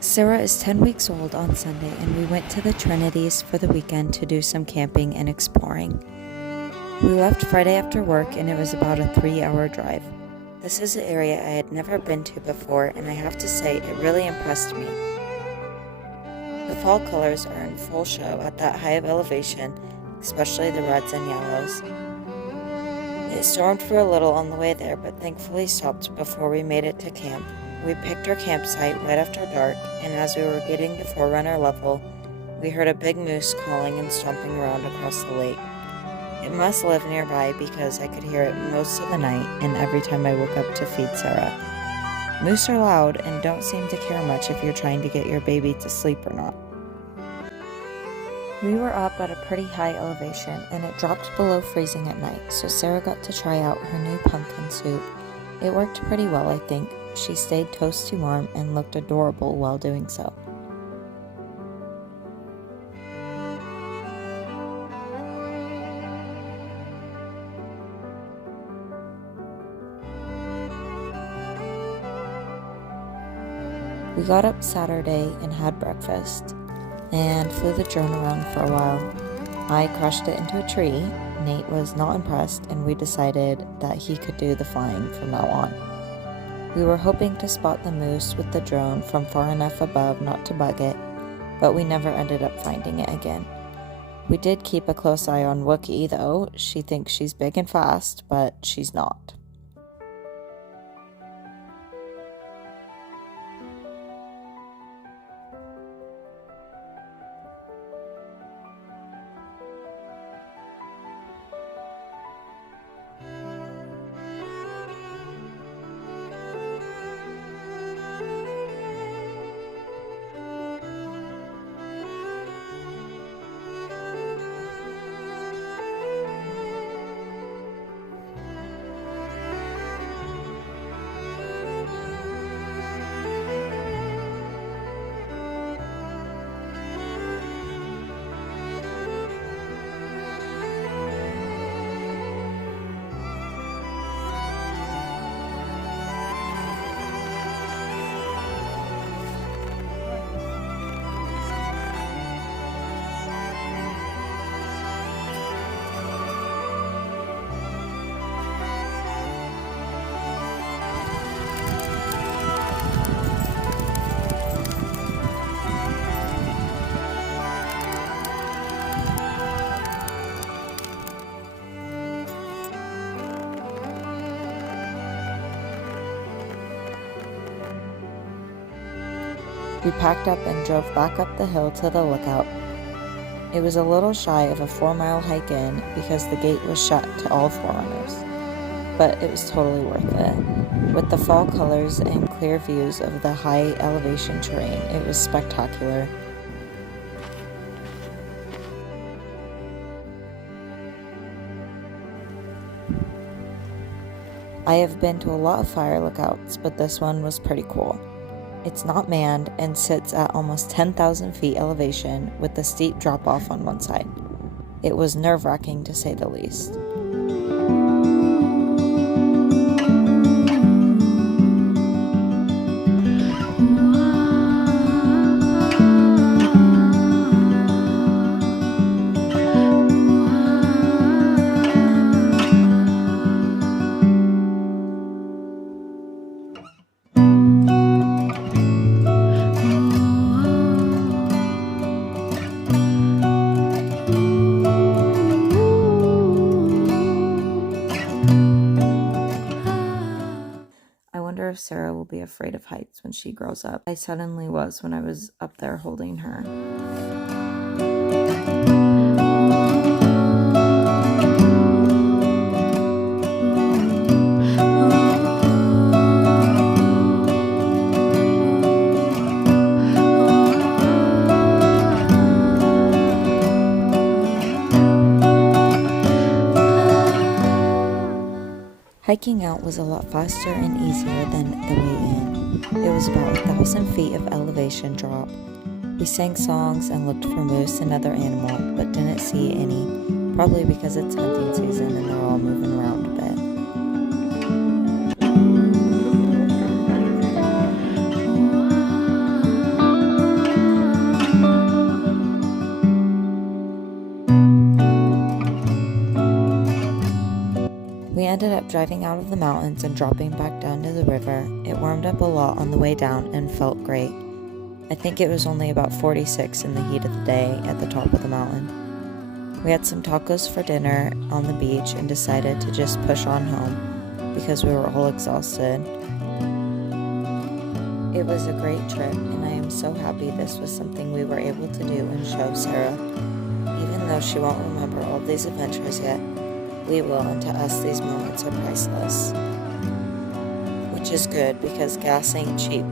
Sara is 10 weeks old on Sunday, and we went to the Trinities for the weekend to do some camping and exploring. We left Friday after work, and it was about a 3-hour drive. This is an area I had never been to before, and I have to say it really impressed me. The fall colors are in full show at that high of elevation, especially the reds and yellows. It stormed for a little on the way there, but thankfully stopped before we made it to camp. We picked our campsite right after dark, and as we were getting to Forerunner level, we heard a big moose calling and stomping around across the lake. It must live nearby because I could hear it most of the night and every time I woke up to feed Sara. Moose are loud and don't seem to care much if you're trying to get your baby to sleep or not. We were up at a pretty high elevation, and it dropped below freezing at night, so Sara got to try out her new pumpkin suit. It worked pretty well, I think. She stayed toasty warm and looked adorable while doing so. We got up Saturday and had breakfast, and flew the drone around for a while. I crashed it into a tree. Nate was not impressed, and we decided that he could do the flying from now on. We were hoping to spot the moose with the drone from far enough above not to bug it, but we never ended up finding it again. We did keep a close eye on Wookie, though. She thinks she's big and fast, but she's not. We packed up and drove back up the hill to the lookout. It was a little shy of a 4-mile hike in because the gate was shut to all forerunners, but it was totally worth it. With the fall colors and clear views of the high elevation terrain, it was spectacular. I have been to a lot of fire lookouts, but this one was pretty cool. It's not manned and sits at almost 10,000 feet elevation with a steep drop-off on one side. It was nerve-wracking to say the least. If Sara will be afraid of heights when she grows up. I suddenly was when I was up there holding her. Hiking out was a lot faster and easier than the way in. It was about 1,000 feet of elevation drop. We sang songs and looked for moose and other animal, but didn't see any, probably because it's hunting season and they're all moving around a bit. ended up driving out of the mountains and dropping back down to the river. It warmed up a lot on the way down and felt great. I think it was only about 46 in the heat of the day at the top of the mountain. We had some tacos for dinner on the beach and decided to just push on home because we were all exhausted. It was a great trip, and I am so happy this was something we were able to do and show Sara. Even though she won't remember all of these adventures yet, we will, and to us these moments are priceless. Which is good because gas ain't cheap